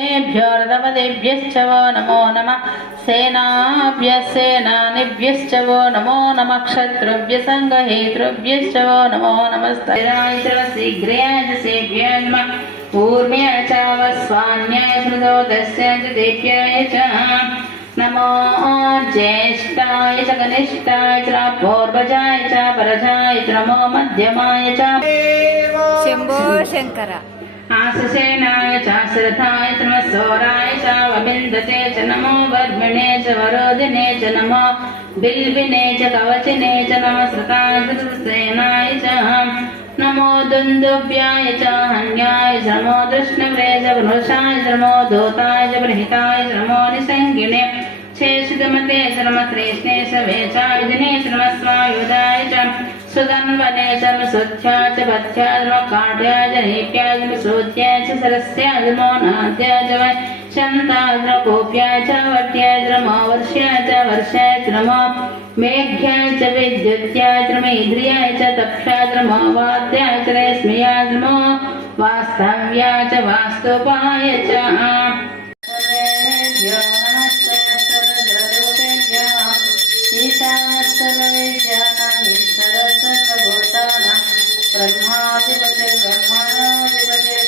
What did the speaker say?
सेनाभ्योर्दपदेभ्यश्च वो नमो नमः सेनाभ्यस्सेनानिभ्यश्च वो नमो नमः क्षत्रुभ्यसङ्गहेतृभ्यश्च वो नमो नमस्ताय च शीघ्राय च सेभ्याय नमः ऊर्म्याय च वस्वान्याय श्रुतोदस्याय च देव्याय च नमो ज्येष्ठाय च कनिष्ठाय च पूर्वजाय च परजाय च नमो मध्यमाय च शंभो शंकर आससेनाय च श्रद्धाय च नमः सौराय च वबिन्दते च नमो वर्मिणे च वरोधिने च नमो बिल्विने च कवचिने च नमः श्रुताय च सेनाय च नमो दुन्दुभ्याय च हन्याय च नमो कृष्णव्रे च वृषाय च नमो धूताय च बृहिताय च नमो निसङ्गिने शेषितमते च नमः कृष्णे च वेचाय जने च नमः स्वायुधाय च सुगन्वने च सुध्याय च पथ्याय च नमः काढ्याय च नीप्याय च सूत्याय च सरस्याय च नमो नाद्याय च वै शन्ताय च कोप्याय च वट्याय च नमो वर्ष्याय च वर्षाय च नमो मेघ्याय च विद्युत्याय च नमः इन्द्रियाय च तप्याय च नमो वाद्याय च रेश्म्याय च नमो वास्तव्याय च वास्तुपाय च ब्रह्माधिपति